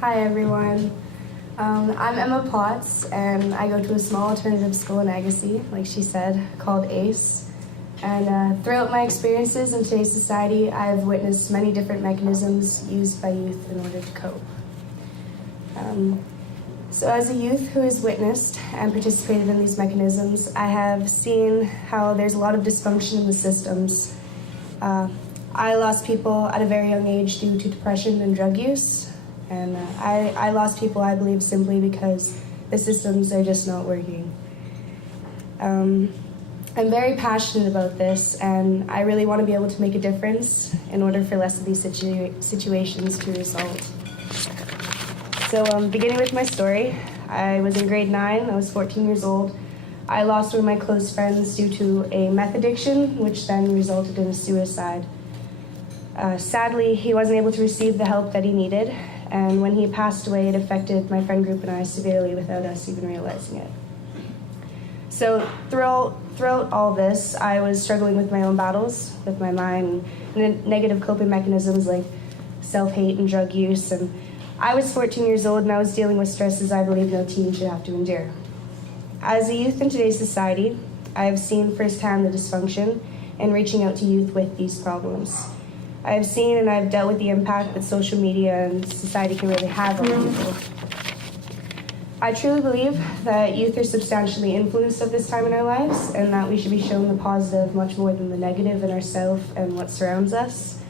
Hi everyone. I'm Emma Potts and I go to a small alternative school in Agassiz, like she said, called ACE. And throughout my experiences in today's society, I've witnessed many different mechanisms used by youth in order to cope. So as a youth who has witnessed and participated in these mechanisms, I have seen how there's a lot of dysfunction in the systems. I lost people at a very young age due to depression and drug use. And I lost people, I believe, simply because the systems are just not working. I'm very passionate about this, and I really want to be able to make a difference in order for less of these situations to result. So beginning with my story, I was in grade 9, I was 14 years old. I lost one of my close friends due to a meth addiction, which then resulted in a suicide. Sadly, he wasn't able to receive the help that he needed, and when he passed away, it affected my friend group and I severely without us even realizing it. So throughout all this, I was struggling with my own battles, with my mind, and negative coping mechanisms like self-hate and drug use. And I was 14 years old and I was dealing with stresses I believe no teen should have to endure. As a youth in today's society, I have seen firsthand the dysfunction in reaching out to youth with these problems. I've seen and I've dealt with the impact that social media and society can really have on people. I truly believe that youth are substantially influenced at this time in our lives and that we should be shown the positive much more than the negative in ourselves and what surrounds us.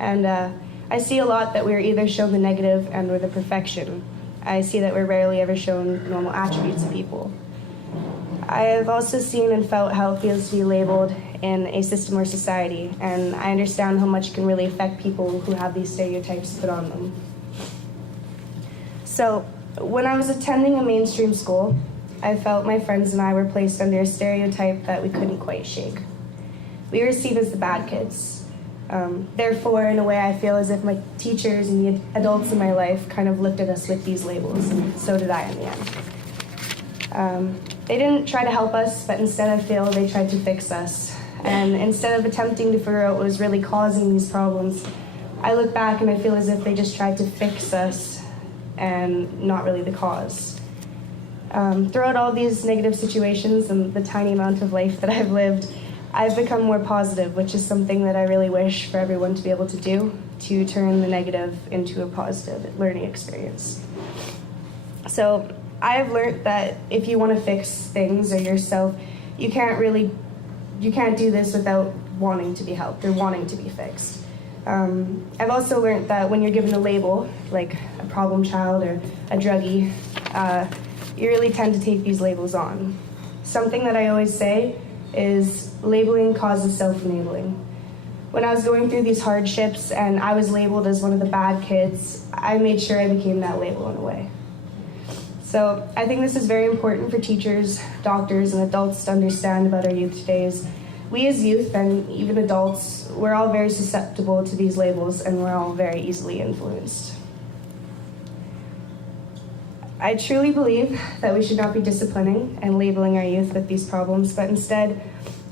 And I see a lot that we're either shown the negative and or the perfection. I see that we're rarely ever shown normal attributes of people. I have also seen and felt how it feels to be labeled in a system or society, and I understand how much it can really affect people who have these stereotypes put on them. So, when I was attending a mainstream school, I felt my friends and I were placed under a stereotype that we couldn't quite shake. We were seen as the bad kids. Therefore, in a way, I feel as if my teachers and the adults in my life kind of looked at us with these labels, and so did I in the end. They didn't try to help us, but instead I feel they tried to fix us. And instead of attempting to figure out what was really causing these problems, I look back and I feel as if they just tried to fix us and not really the cause. Throughout all these negative situations and the tiny amount of life that I've lived, I've become more positive, which is something that I really wish for everyone to be able to do, to turn the negative into a positive learning experience. So I have learned that if you want to fix things or yourself, you can't do this without wanting to be helped or wanting to be fixed. I've also learned that when you're given a label, like a problem child or a druggie, you really tend to take these labels on. Something that I always say is labeling causes self-enabling. When I was going through these hardships and I was labeled as one of the bad kids, I made sure I became that label in a way. So I think this is very important for teachers, doctors, and adults to understand about our youth today. Is we as youth and even adults, we're all very susceptible to these labels and we're all very easily influenced. I truly believe that we should not be disciplining and labeling our youth with these problems, but instead,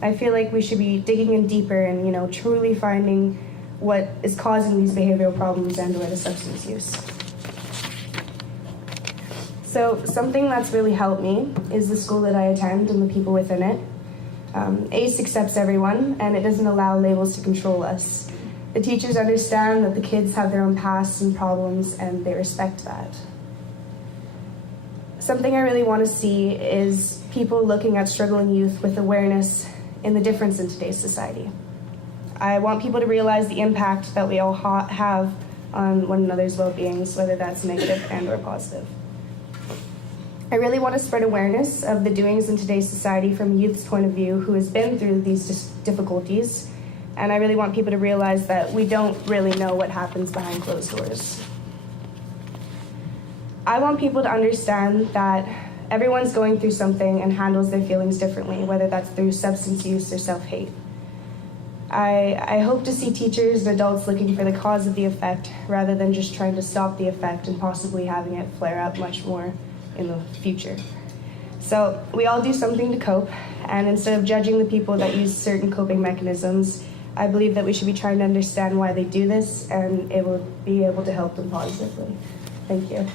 I feel like we should be digging in deeper and truly finding what is causing these behavioral problems and or the substance use. So something that's really helped me is the school that I attend and the people within it. ACE accepts everyone, and it doesn't allow labels to control us. The teachers understand that the kids have their own pasts and problems, and they respect that. Something I really want to see is people looking at struggling youth with awareness in the difference in today's society. I want people to realize the impact that we all have on one another's well-beings, whether that's negative and or positive. I really want to spread awareness of the doings in today's society from youth's point of view who has been through these difficulties, and I really want people to realize that we don't really know what happens behind closed doors. I want people to understand that everyone's going through something and handles their feelings differently, whether that's through substance use or self-hate. I hope to see teachers and adults looking for the cause of the effect rather than just trying to stop the effect and possibly having it flare up much more in the future. So we all do something to cope, and instead of judging the people that use certain coping mechanisms, I believe that we should be trying to understand why they do this and be able to help them positively. Thank you.